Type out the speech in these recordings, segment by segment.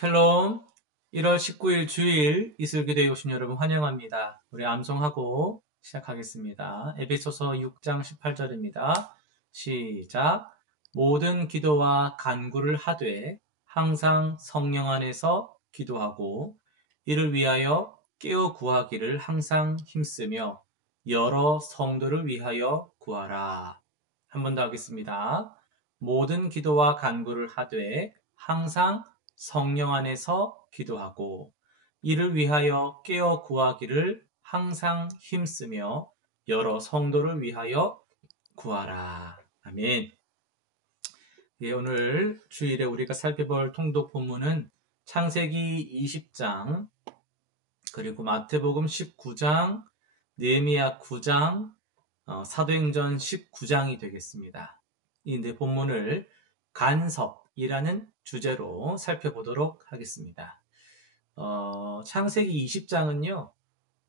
샬롬. 1월 19일 주일 이슬기도에 오신 여러분 환영합니다. 우리 암송하고 시작하겠습니다. 에베소서 6장 18절입니다. 시작. 모든 기도와 간구를 하되 항상 성령 안에서 기도하고 이를 위하여 깨어 구하기를 항상 힘쓰며 여러 성도를 위하여 구하라. 한 번 더 하겠습니다. 모든 기도와 간구를 하되 항상 성령 안에서 기도하고 이를 위하여 깨어 구하기를 항상 힘쓰며 여러 성도를 위하여 구하라. 아멘. 예, 오늘 주일에 우리가 살펴볼 통독 본문은 창세기 20장, 그리고 마태복음 19장, 느헤미야 9장, 사도행전 19장이 되겠습니다. 이 본문을 간섭이라는 주제로 살펴보도록 하겠습니다. 창세기 20장은요,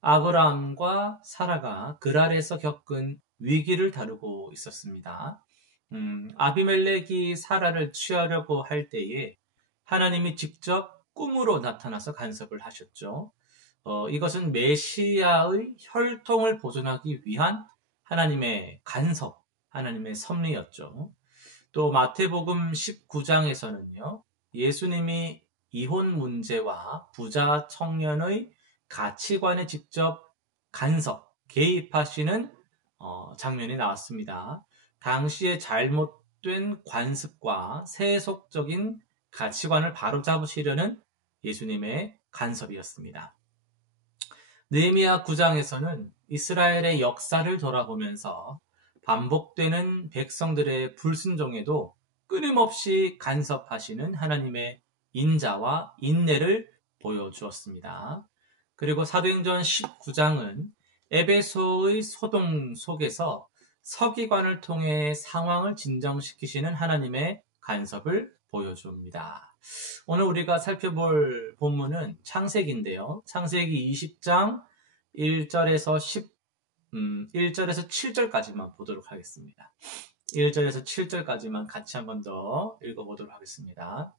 아브라함과 사라가 그랄에서 겪은 위기를 다루고 있었습니다. 아비멜렉이 사라를 취하려고 할 때에 하나님이 직접 꿈으로 나타나서 간섭을 하셨죠. 이것은 메시아의 혈통을 보존하기 위한 하나님의 간섭, 하나님의 섭리였죠. 또 마태복음 19장에서는요, 예수님이 이혼 문제와 부자 청년의 가치관에 직접 간섭, 개입하시는 장면이 나왔습니다. 당시의 잘못된 관습과 세속적인 가치관을 바로잡으시려는 예수님의 간섭이었습니다. 느헤미야 9장에서는 이스라엘의 역사를 돌아보면서 반복되는 백성들의 불순종에도 끊임없이 간섭하시는 하나님의 인자와 인내를 보여주었습니다. 그리고 사도행전 19장은 에베소의 소동 속에서 서기관을 통해 상황을 진정시키시는 하나님의 간섭을 보여줍니다. 오늘 우리가 살펴볼 본문은 창세기인데요. 창세기 20장 1절에서 1절에서 7절까지만 보도록 하겠습니다. 1절에서 7절까지만 같이 한 번 더 읽어보도록 하겠습니다.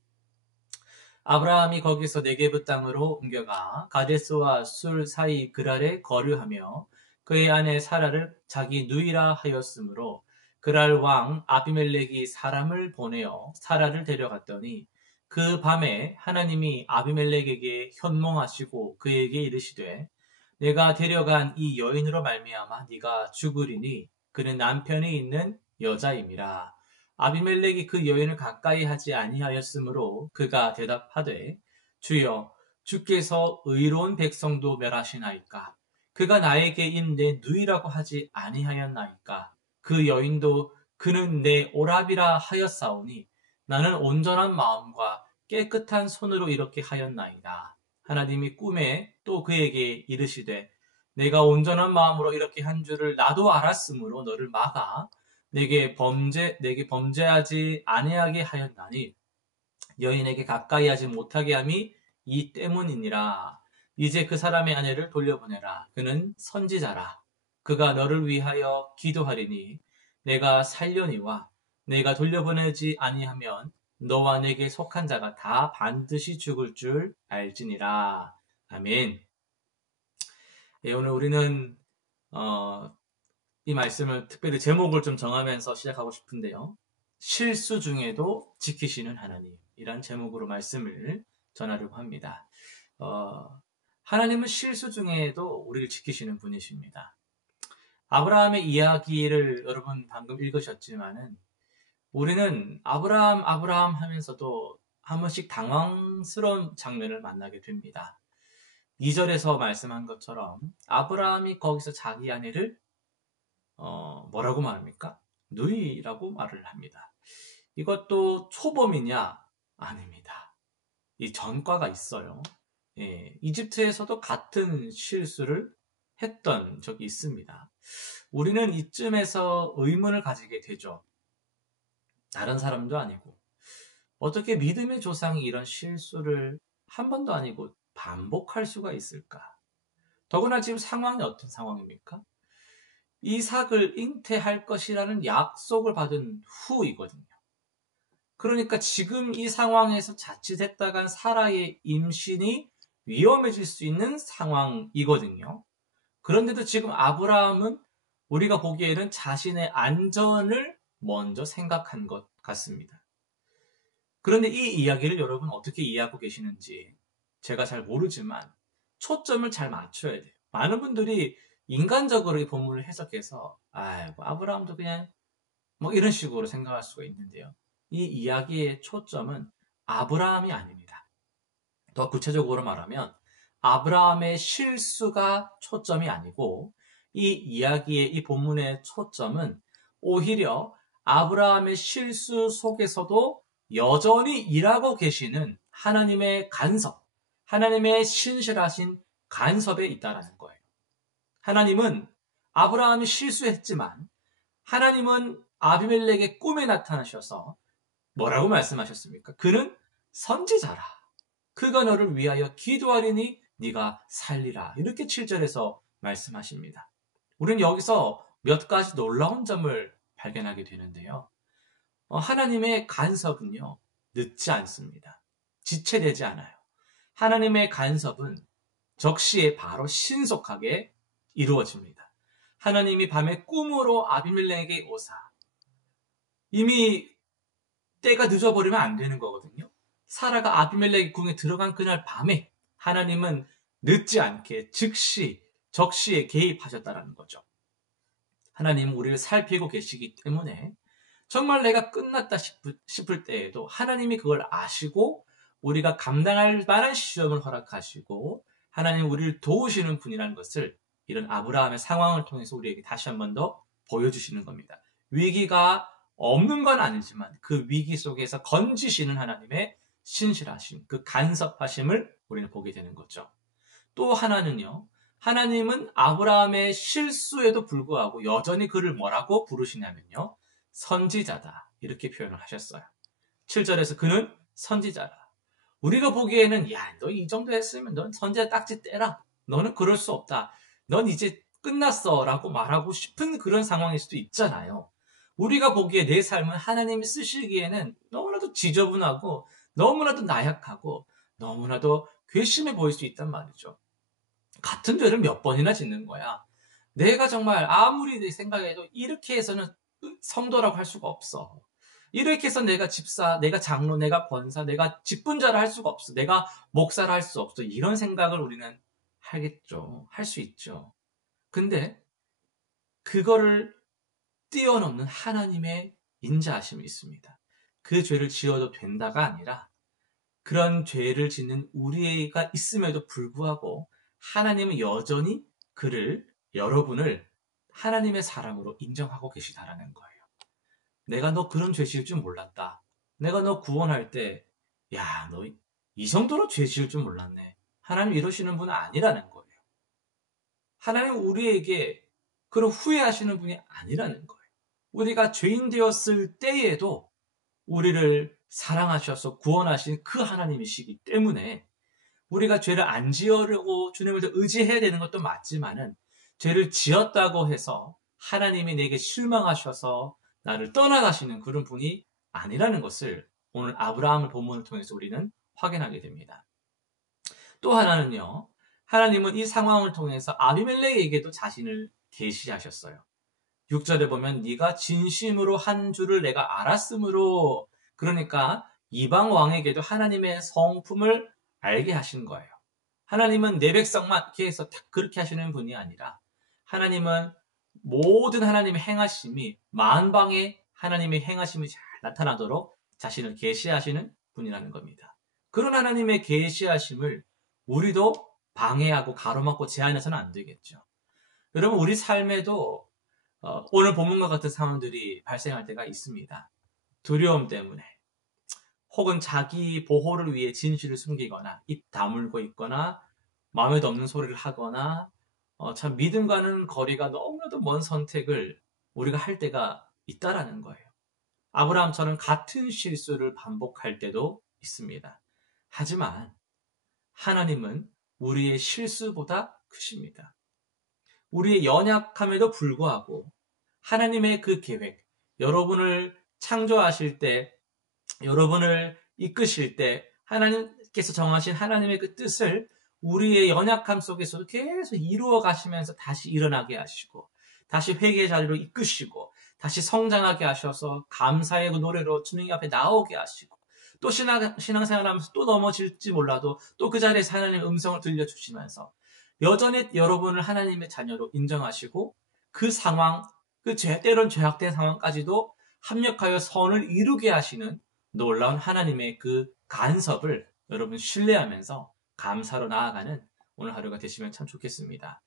아브라함이 거기서 네게브 땅으로 옮겨가 가데스와 술 사이 그랄에 거류하며 그의 아내 사라를 자기 누이라 하였으므로 그랄 왕 아비멜렉이 사람을 보내어 사라를 데려갔더니 그 밤에 하나님이 아비멜렉에게 현몽하시고 그에게 이르시되 내가 데려간 이 여인으로 말미암아 네가 죽으리니 그는 남편이 있는 여자임이라. 아비멜렉이 그 여인을 가까이 하지 아니하였으므로 그가 대답하되 주여 주께서 의로운 백성도 멸하시나이까. 그가 나에게 내 누이라고 하지 아니하였나이까. 그 여인도 그는 내 오라비라 하였사오니 나는 온전한 마음과 깨끗한 손으로 이렇게 하였나이다. 하나님이 꿈에 또 그에게 이르시되 내가 온전한 마음으로 이렇게 한 줄을 나도 알았으므로 너를 막아 내게 범죄하지 아니하게 하였나니 여인에게 가까이 하지 못하게 함이 이 때문이니라. 이제 그 사람의 아내를 돌려보내라. 그는 선지자라. 그가 너를 위하여 기도하리니 내가 살려니와 내가 돌려보내지 아니하면 너와 내게 속한 자가 다 반드시 죽을 줄 알지니라. 아멘. 예, 오늘 우리는 이 말씀을 특별히 제목을 좀 정하면서 시작하고 싶은데요. 실수 중에도 지키시는 하나님이란 제목으로 말씀을 전하려고 합니다. 하나님은 실수 중에도 우리를 지키시는 분이십니다. 아브라함의 이야기를 여러분 방금 읽으셨지만은 우리는 아브라함 하면서도 한 번씩 당황스러운 장면을 만나게 됩니다. 2절에서 말씀한 것처럼 아브라함이 거기서 자기 아내를 뭐라고 말합니까? 누이라고 말을 합니다. 이것도 초범이냐? 아닙니다. 이 전과가 있어요. 예, 이집트에서도 같은 실수를 했던 적이 있습니다. 우리는 이쯤에서 의문을 가지게 되죠. 다른 사람도 아니고 어떻게 믿음의 조상이 이런 실수를 한 번도 아니고 반복할 수가 있을까? 더구나 지금 상황이 어떤 상황입니까? 이삭을 잉태할 것이라는 약속을 받은 후이거든요. 그러니까 지금 이 상황에서 자칫했다간 사라의 임신이 위험해질 수 있는 상황이거든요. 그런데도 지금 아브라함은 우리가 보기에는 자신의 안전을 먼저 생각한 것 같습니다. 그런데 이 이야기를 여러분 어떻게 이해하고 계시는지 제가 잘 모르지만 초점을 잘 맞춰야 돼요. 많은 분들이 인간적으로 이 본문을 해석해서 아이고 아브라함도 그냥 뭐 이런 식으로 생각할 수가 있는데요. 이 이야기의 초점은 아브라함이 아닙니다. 더 구체적으로 말하면 아브라함의 실수가 초점이 아니고 이 이야기의 이 본문의 초점은 오히려 아브라함의 실수 속에서도 여전히 일하고 계시는 하나님의 간섭, 하나님의 신실하신 간섭에 있다라는 거예요. 하나님은 아브라함이 실수했지만 하나님은 아비멜렉의 꿈에 나타나셔서 뭐라고 말씀하셨습니까? 그는 선지자라. 그가 너를 위하여 기도하리니 네가 살리라. 이렇게 7절에서 말씀하십니다. 우리는 여기서 몇 가지 놀라운 점을 발견하게 되는데요. 하나님의 간섭은요, 늦지 않습니다. 지체되지 않아요. 하나님의 간섭은 적시에 바로 신속하게 이루어집니다. 하나님이 밤에 꿈으로 아비멜렉에게 오사 이미 때가 늦어버리면 안 되는 거거든요. 사라가 아비멜렉의 궁에 들어간 그날 밤에 하나님은 늦지 않게 즉시 적시에 개입하셨다는 거죠. 하나님은 우리를 살피고 계시기 때문에 정말 내가 끝났다 싶을 때에도 하나님이 그걸 아시고 우리가 감당할 만한 시험을 허락하시고 하나님 우리를 도우시는 분이라는 것을 이런 아브라함의 상황을 통해서 우리에게 다시 한 번 더 보여주시는 겁니다. 위기가 없는 건 아니지만 그 위기 속에서 건지시는 하나님의 신실하심, 그 간섭하심을 우리는 보게 되는 거죠. 또 하나는요, 하나님은 아브라함의 실수에도 불구하고 여전히 그를 뭐라고 부르시냐면요, 선지자다. 이렇게 표현을 하셨어요. 7절에서 그는 선지자라. 우리가 보기에는 야, 너 이 정도 했으면 넌 선지자 딱지 떼라. 너는 그럴 수 없다. 넌 이제 끝났어 라고 말하고 싶은 그런 상황일 수도 있잖아요. 우리가 보기에 내 삶은 하나님이 쓰시기에는 너무나도 지저분하고 너무나도 나약하고 너무나도 괘씸해 보일 수 있단 말이죠. 같은 죄를 몇 번이나 짓는 거야. 내가 정말 아무리 내 생각해도 이렇게 해서는 성도라고 할 수가 없어. 이렇게 해서 내가 집사, 내가 장로, 내가 권사, 내가 직분자를 할 수가 없어. 내가 목사를 할 수 없어. 이런 생각을 우리는 하겠죠. 할 수 있죠. 근데 그거를 뛰어넘는 하나님의 인자하심이 있습니다. 그 죄를 지어도 된다가 아니라 그런 죄를 짓는 우리가 있음에도 불구하고 하나님은 여전히 여러분을 하나님의 사람으로 인정하고 계시다라는 거예요. 내가 너 그런 죄 지을 줄 몰랐다. 내가 너 구원할 때, 야, 너 이 정도로 죄 지을 줄 몰랐네. 하나님 이러시는 분은 아니라는 거예요. 하나님 우리에게 그런 후회하시는 분이 아니라는 거예요. 우리가 죄인 되었을 때에도 우리를 사랑하셔서 구원하신 그 하나님이시기 때문에 우리가 죄를 안 지으려고 주님을 더 의지해야 되는 것도 맞지만은 죄를 지었다고 해서 하나님이 내게 실망하셔서 나를 떠나가시는 그런 분이 아니라는 것을 오늘 아브라함의 본문을 통해서 우리는 확인하게 됩니다. 또 하나는요, 하나님은 이 상황을 통해서 아비멜렉에게도 자신을 계시하셨어요. 6절에 보면 네가 진심으로 한 줄을 내가 알았으므로, 그러니까 이방 왕에게도 하나님의 성품을 알게 하신 거예요. 하나님은 내 백성만 이렇게 해서 그렇게 하시는 분이 아니라 하나님은 모든 하나님의 행하심이 만방에 하나님의 행하심이 잘 나타나도록 자신을 계시하시는 분이라는 겁니다. 그런 하나님의 계시하심을 우리도 방해하고 가로막고 제한해서는 안 되겠죠. 여러분 우리 삶에도 오늘 본문과 같은 상황들이 발생할 때가 있습니다. 두려움 때문에 혹은 자기 보호를 위해 진실을 숨기거나 입 다물고 있거나 마음에도 없는 소리를 하거나 참 믿음과는 거리가 너무나도 먼 선택을 우리가 할 때가 있다라는 거예요. 아브라함처럼 같은 실수를 반복할 때도 있습니다. 하지만 하나님은 우리의 실수보다 크십니다. 우리의 연약함에도 불구하고 하나님의 그 계획, 여러분을 창조하실 때 여러분을 이끄실 때 하나님께서 정하신 하나님의 그 뜻을 우리의 연약함 속에서도 계속 이루어 가시면서 다시 일어나게 하시고 다시 회개의 자리로 이끄시고 다시 성장하게 하셔서 감사의 그 노래로 주님 앞에 나오게 하시고 또 신앙생활하면서 또 넘어질지 몰라도 또 그 자리에서 하나님의 음성을 들려주시면서 여전히 여러분을 하나님의 자녀로 인정하시고 그 상황, 때론 죄악된 상황까지도 합력하여 선을 이루게 하시는 놀라운 하나님의 그 간섭을 여러분 신뢰하면서 감사로 나아가는 오늘 하루가 되시면 참 좋겠습니다.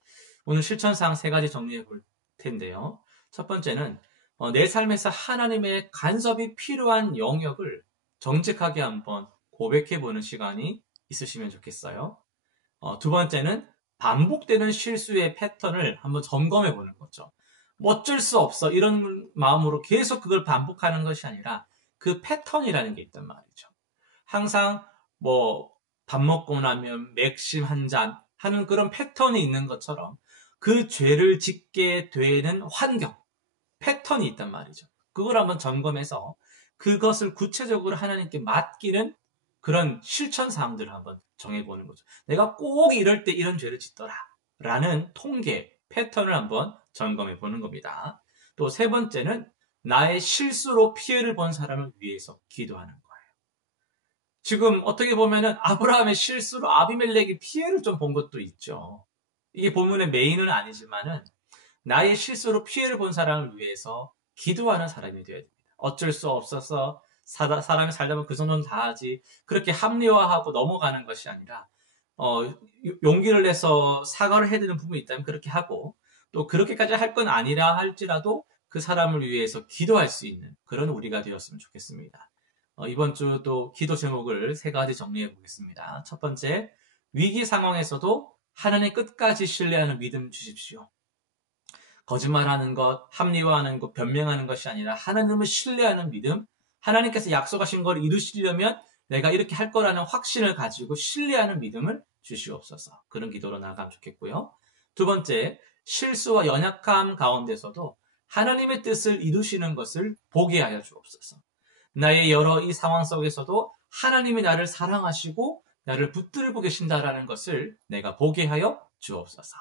오늘 실천사항 3가지 정리해 볼 텐데요. 첫 번째는 내 삶에서 하나님의 간섭이 필요한 영역을 정직하게 한번 고백해 보는 시간이 있으시면 좋겠어요. 두 번째는 반복되는 실수의 패턴을 한번 점검해 보는 거죠. 뭐 어쩔 수 없어 이런 마음으로 계속 그걸 반복하는 것이 아니라 그 패턴이라는 게 있단 말이죠. 항상 뭐 밥 먹고 나면 맥심 한 잔 하는 그런 패턴이 있는 것처럼 그 죄를 짓게 되는 환경, 패턴이 있단 말이죠. 그걸 한번 점검해서 그것을 구체적으로 하나님께 맡기는 그런 실천 사항들을 한번 정해보는 거죠. 내가 꼭 이럴 때 이런 죄를 짓더라 라는 통계, 패턴을 한번 점검해 보는 겁니다. 또 3번째는 나의 실수로 피해를 본 사람을 위해서 기도하는 거예요. 지금 어떻게 보면은 아브라함의 실수로 아비멜렉이 피해를 좀 본 것도 있죠. 이게 본문의 메인은 아니지만은 나의 실수로 피해를 본 사람을 위해서 기도하는 사람이 되어야 됩니다. 어쩔 수 없어서 사람이 살다 보면 그 정도는 다 하지. 그렇게 합리화하고 넘어가는 것이 아니라 용기를 내서 사과를 해야 되는 부분이 있다면 그렇게 하고 또 그렇게까지 할 건 아니라 할지라도 그 사람을 위해서 기도할 수 있는 그런 우리가 되었으면 좋겠습니다. 이번 주도 기도 제목을 3가지 정리해 보겠습니다. 첫 번째, 위기 상황에서도 하나님 끝까지 신뢰하는 믿음 주십시오. 거짓말하는 것, 합리화하는 것, 변명하는 것이 아니라 하나님을 신뢰하는 믿음, 하나님께서 약속하신 걸 이루시려면 내가 이렇게 할 거라는 확신을 가지고 신뢰하는 믿음을 주시옵소서. 그런 기도로 나아가면 좋겠고요. 두 번째, 실수와 연약함 가운데서도 하나님의 뜻을 이루시는 것을 보게 하여 주옵소서. 나의 여러 이 상황 속에서도 하나님이 나를 사랑하시고 나를 붙들고 계신다라는 것을 내가 보게 하여 주옵소서.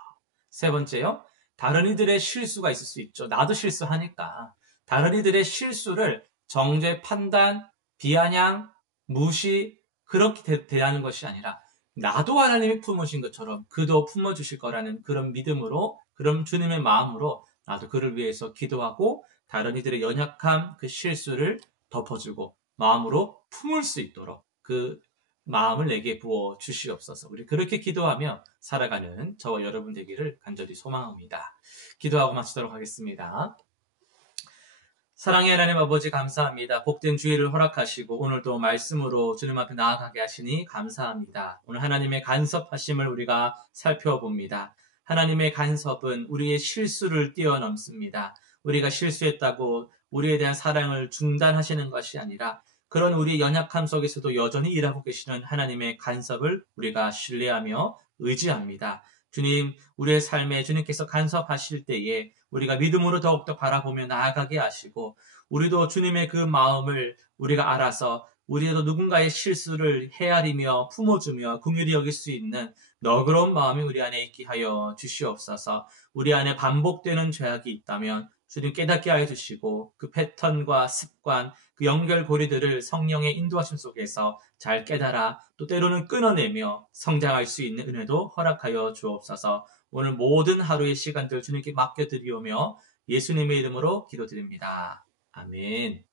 3번째요. 다른 이들의 실수가 있을 수 있죠. 나도 실수하니까. 다른 이들의 실수를 정죄, 판단, 비아냥, 무시 그렇게 대하는 것이 아니라 나도 하나님이 품으신 것처럼 그도 품어주실 거라는 그런 믿음으로 그런 주님의 마음으로 나도 그를 위해서 기도하고 다른 이들의 연약함, 그 실수를 덮어주고 마음으로 품을 수 있도록 그 마음을 내게 부어 주시옵소서. 우리 그렇게 기도하며 살아가는 저와 여러분 되기를 간절히 소망합니다. 기도하고 마치도록 하겠습니다. 사랑의 하나님 아버지 감사합니다. 복된 주일을 허락하시고 오늘도 말씀으로 주님 앞에 나아가게 하시니 감사합니다. 오늘 하나님의 간섭하심을 우리가 살펴봅니다. 하나님의 간섭은 우리의 실수를 뛰어넘습니다. 우리가 실수했다고 우리에 대한 사랑을 중단하시는 것이 아니라 그런 우리의 연약함 속에서도 여전히 일하고 계시는 하나님의 간섭을 우리가 신뢰하며 의지합니다. 주님, 우리의 삶에 주님께서 간섭하실 때에 우리가 믿음으로 더욱더 바라보며 나아가게 하시고 우리도 주님의 그 마음을 우리가 알아서 우리도 누군가의 실수를 헤아리며 품어주며 긍휼히 여길 수 있는 너그러운 마음이 우리 안에 있게 하여 주시옵소서. 우리 안에 반복되는 죄악이 있다면 주님 깨닫게 하여 주시고 그 패턴과 습관, 그 연결고리들을 성령의 인도하심 속에서 잘 깨달아 또 때로는 끊어내며 성장할 수 있는 은혜도 허락하여 주옵소서. 오늘 모든 하루의 시간들 주님께 맡겨드리오며 예수님의 이름으로 기도드립니다. 아멘.